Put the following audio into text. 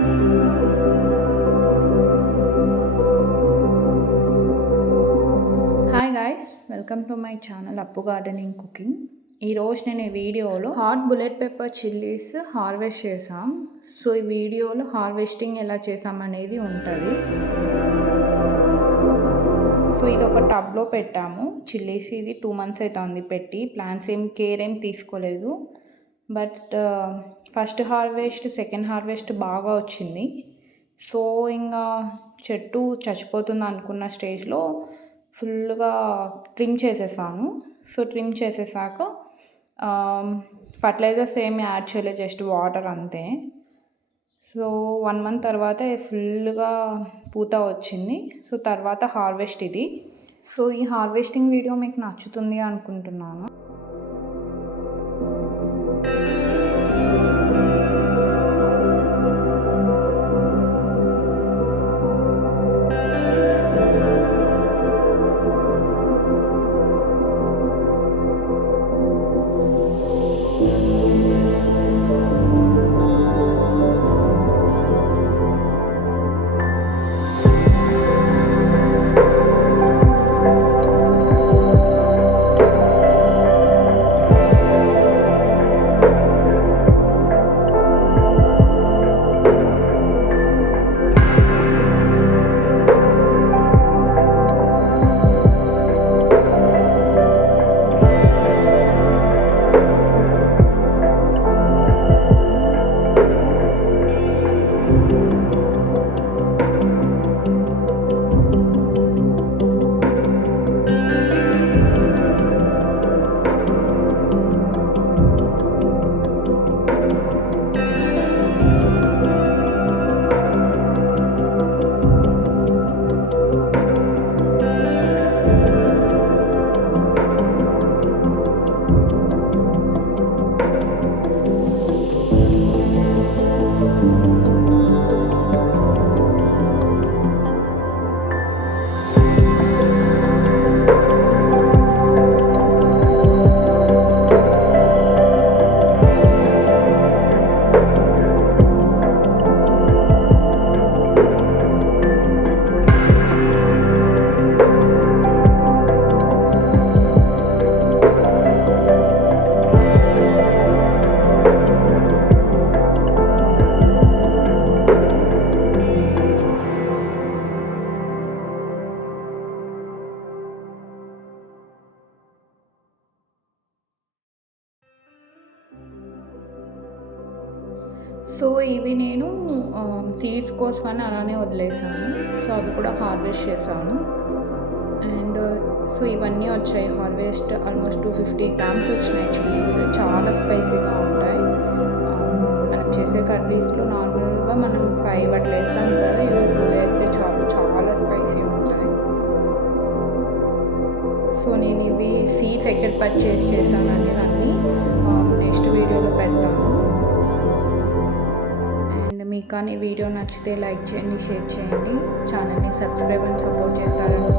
Hi guys, welcome to my channel అప్పు gardening cooking. ఈరోజు నేను ఈ వీడియోలో hot bullet pepper chillies harvest చేసాం. సో ఈ వీడియోలో హార్వెస్టింగ్ ఎలా చేసామనేది ఉంటుంది. సో ఇది ఒక టబ్లో పెట్టాము చిల్లీస్. ఇది 2 months అవుతుంది పెట్టి. ప్లాంట్స్ కేర్ ఏం తీసుకోలేదు. But first harvest, second harvest బాగా వచ్చింది. సో ఇంకా చెట్టు చచ్చిపోతుంది అనుకున్న స్టేజ్లో ఫుల్గా ట్రిమ్ చేసేసాను. సో ట్రిమ్ చేసేసాక ఫర్టిలైజర్స్ ఏమి యాడ్ చేయలేదు, జస్ట్ వాటర్ అంతే. సో 1 month తర్వాత ఫుల్గా పూత వచ్చింది. సో తర్వాత హార్వెస్ట్ ఇది. సో ఈ హార్వెస్టింగ్ వీడియో మీకు నచ్చుతుంది అనుకుంటున్నాను. సో ఇవి నేను సీడ్స్ కోసమని అలానే వదిలేసాను. సో అవి కూడా హార్వెస్ట్ చేశాను. అండ్ సో ఇవన్నీ వచ్చాయి హార్వెస్ట్. ఆల్మోస్ట్ 250 grams వచ్చినాయి చిల్లీస్. చాలా స్పైసీగా ఉంటాయి. మనం చేసే కర్రీస్లో నార్మల్గా మనం 5 అట్లా వేస్తాం కదా, ఇవి 2 వేస్తే చాలు, చాలా స్పైసీ ఉంటాయి. సో నేను ఇవి సీడ్స్ ఎక్కడ పర్చేస్ చేశాను అనేది అన్నీ నెక్స్ట్ వీడియోలో పెడతాను. మీకు కానీ వీడియో నచ్చితే లైక్ చేయండి, షేర్ చేయండి, ఛానల్ని సబ్స్క్రైబ్ అండ్ సపోర్ట్ చేస్తారని